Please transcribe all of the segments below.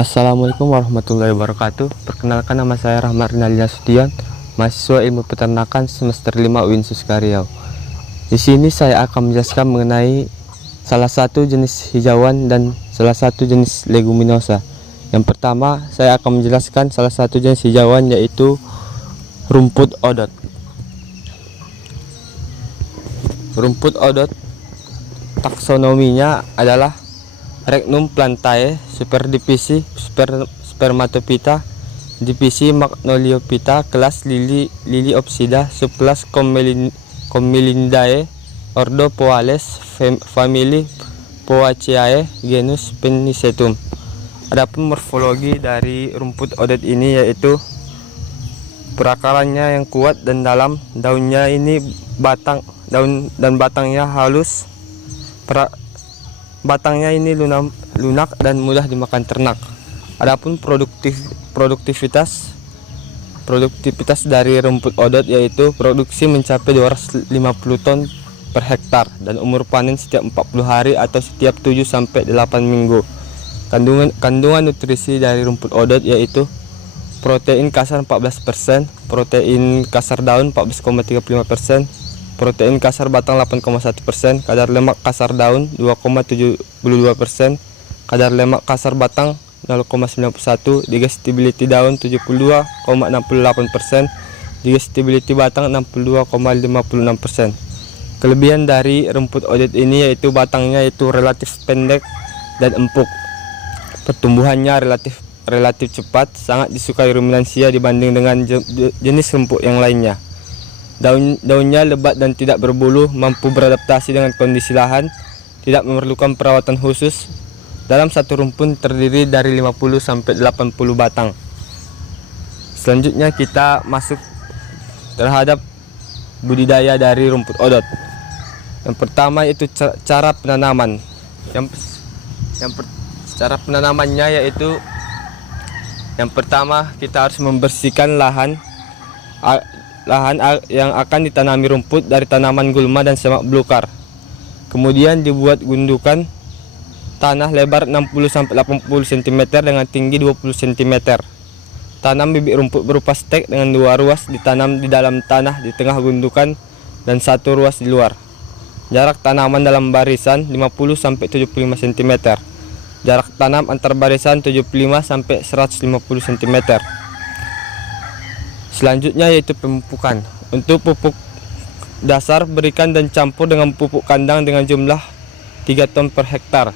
Assalamualaikum warahmatullahi wabarakatuh. Perkenalkan, nama saya Rahmat Rinaldi Nasution, mahasiswa Ilmu Peternakan semester 5 UIN Suska Riau. Di sini saya akan menjelaskan mengenai salah satu jenis hijauan dan salah satu jenis leguminosa. Yang pertama, saya akan menjelaskan salah satu jenis hijauan, yaitu rumput odot. Rumput odot taksonominya adalah Regnum plantae, superdivisi Spermatophyta, divisi Magnoliophyta, kelas Liliopsida, subkelas Commelindae, ordo Poales, famili Poaceae, genus Penicetum. Adapun morfologi dari rumput odot ini yaitu perakarannya yang kuat dan dalam, daunnya ini batangnya halus. Batangnya ini lunak dan mudah dimakan ternak. Adapun produktivitas dari rumput odot yaitu produksi mencapai 250 ton per hektar dan umur panen setiap 40 hari atau setiap 7 sampai 8 minggu. Kandungan nutrisi dari rumput odot yaitu protein kasar 14%, protein kasar daun 14,35%, protein kasar batang 8,1%, kadar lemak kasar daun 2,72%, kadar lemak kasar batang 0,91%, digestibility daun 72,68%, digestibility batang 62,56%. Kelebihan dari rumput odot ini yaitu batangnya itu relatif pendek dan empuk. Pertumbuhannya relatif cepat, sangat disukai ruminansia dibanding dengan jenis rumput yang lainnya. Daunnya lebat dan tidak berbulu, mampu beradaptasi dengan kondisi lahan, tidak memerlukan perawatan khusus. Dalam satu rumpun terdiri dari 50 sampai 80 batang. Selanjutnya kita masuk terhadap budidaya dari rumput odot. Yang pertama itu cara penanaman. Cara penanamannya yaitu yang pertama kita harus membersihkan lahan yang akan ditanami rumput dari tanaman gulma dan semak belukar. Kemudian dibuat gundukan tanah lebar 60-80 cm dengan tinggi 20 cm. Tanam bibit rumput berupa stek dengan 2 ruas ditanam di dalam tanah di tengah gundukan dan 1 ruas di luar. Jarak tanaman dalam barisan 50-75 cm. Jarak tanam antar barisan 75-150 cm. Selanjutnya yaitu pemupukan. Untuk pupuk dasar berikan dan campur dengan pupuk kandang dengan jumlah 3 ton per hektar.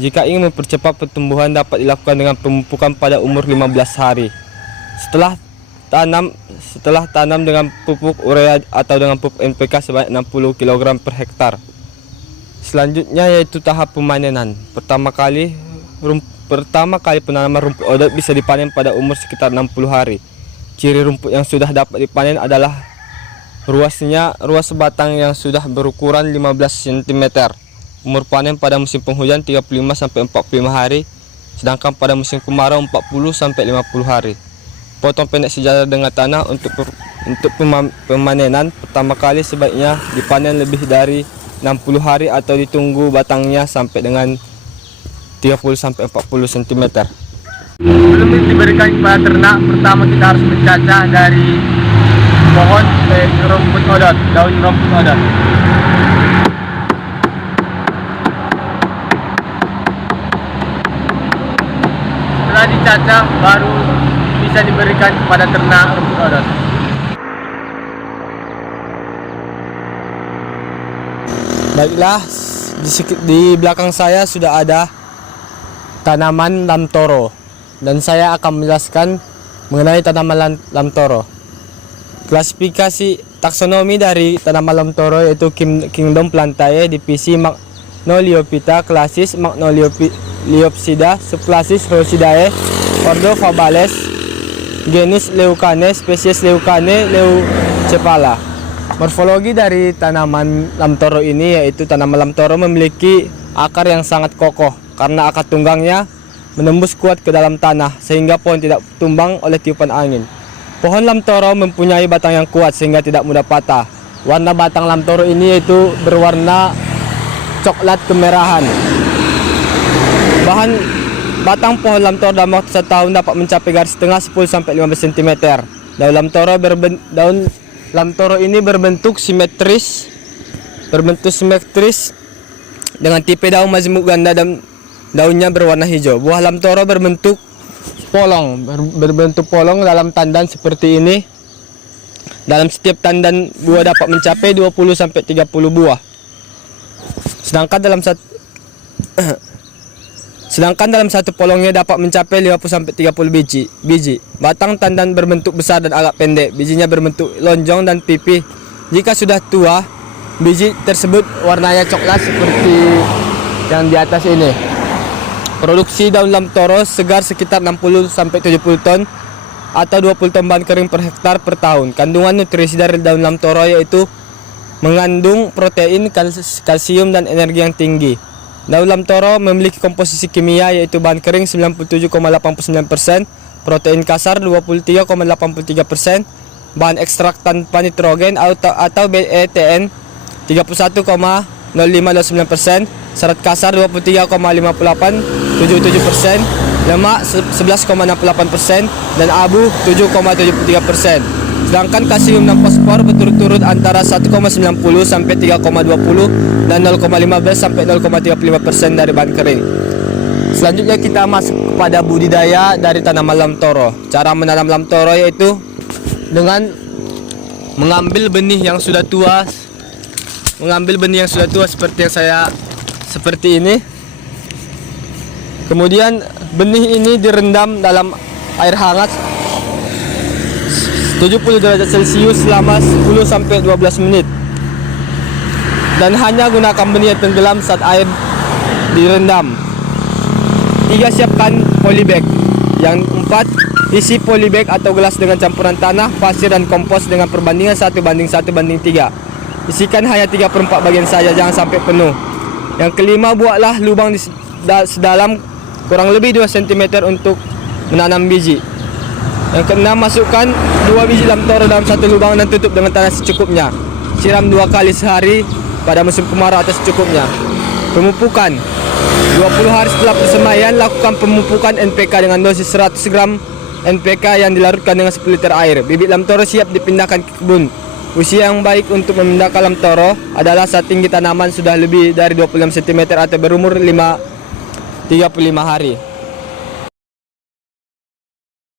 Jika ingin mempercepat pertumbuhan dapat dilakukan dengan pemupukan pada umur 15 hari. Setelah tanam dengan pupuk urea atau dengan pupuk NPK sebanyak 60 kg per hektar. Selanjutnya yaitu tahap pemanenan. Pertama kali penanaman rumput odot bisa dipanen pada umur sekitar 60 hari. Ciri rumput yang sudah dapat dipanen adalah ruas batang yang sudah berukuran 15 cm. Umur panen pada musim penghujan 35 sampai 45 hari, sedangkan pada musim kemarau 40 sampai 50 hari. Potong pendek sejajar dengan tanah. Untuk pemanenan pertama kali sebaiknya dipanen lebih dari 60 hari atau ditunggu batangnya sampai dengan 30 sampai 40 cm. Sebelum diberikan kepada ternak, pertama kita harus mencacah dari pohon rumput odot, daun rumput odot. Setelah dicacah baru bisa diberikan kepada ternak rumput odot. Baiklah, di belakang saya sudah ada tanaman lamtoro. Dan saya akan menjelaskan mengenai tanaman lamtoro. Klasifikasi taksonomi dari tanaman lamtoro yaitu Kingdom Plantae, divisi Magnoliophyta, klasis Magnoliopsida, subklasis Rosidae, ordo Fabales, genus Leucane, spesies Leucane leucephala. Morfologi dari tanaman lamtoro ini yaitu tanaman lamtoro memiliki akar yang sangat kokoh karena akar tunggangnya menembus kuat ke dalam tanah sehingga pohon tidak tumbang oleh tiupan angin. Pohon lamtoro mempunyai batang yang kuat sehingga tidak mudah patah. Warna batang lamtoro ini yaitu berwarna coklat kemerahan. Batang pohon lam toro dalam waktu 1 tahun dapat mencapai garis tengah 10 sampai 15 cm. Daun lam toro ini berbentuk simetris dengan tipe daun majemuk ganda dan daunnya berwarna hijau. Buah lam toro berbentuk polong dalam tandan seperti ini. Dalam setiap tandan buah dapat mencapai 20 sampai 30 buah. Sedangkan dalam satu polongnya dapat mencapai 50 sampai 30 biji. Batang tandan berbentuk besar dan agak pendek. Bijinya berbentuk lonjong dan pipih. Jika sudah tua, biji tersebut warnanya coklat seperti yang di atas ini. Produksi daun lam toro segar sekitar 60 sampai 70 ton atau 20 ton bahan kering per hektar per tahun. Kandungan nutrisi dari daun lam toro yaitu mengandung protein, kalsium dan energi yang tinggi. Daun lam toro memiliki komposisi kimia yaitu bahan kering 97,89%, protein kasar 23,83%, bahan ekstrak tanpa nitrogen atau BETN 31,0529%, serat kasar 23,5877%, lemak 11,68% dan abu 7,73%. Sedangkan kalsium dan fosfor berturut-turut antara 1,90 sampai 3,20 dan 0,15 sampai 0,35% dari bahan kering. Selanjutnya kita masuk kepada budidaya dari tanaman lam toro. Cara menanam lam toro yaitu dengan mengambil benih yang sudah tua seperti ini. Kemudian benih ini direndam dalam air hangat 70 derajat Celcius selama 10 sampai 12 menit. Dan hanya gunakan benih yang tenggelam saat air direndam. 3. Siapkan polybag. Yang 4, isi polybag atau gelas dengan campuran tanah, pasir dan kompos dengan perbandingan 1:1:3. Isikan hanya 3/4 bagian saja, jangan sampai penuh. Yang kelima, buatlah lubang sedalam kurang lebih 2 cm untuk menanam biji. Yang keenam, masukkan 2 biji lam toro dalam satu lubang dan tutup dengan tanah secukupnya. Siram 2 kali sehari pada musim kemarau atau secukupnya. Pemupukan. 20 hari setelah persemaian, lakukan pemupukan NPK dengan dosis 100 gram NPK yang dilarutkan dengan 10 liter air. Bibit lam toro siap dipindahkan ke kebun. Usia yang baik untuk memindahkan lam toro adalah saat tinggi tanaman sudah lebih dari 25 cm atau berumur 35 hari.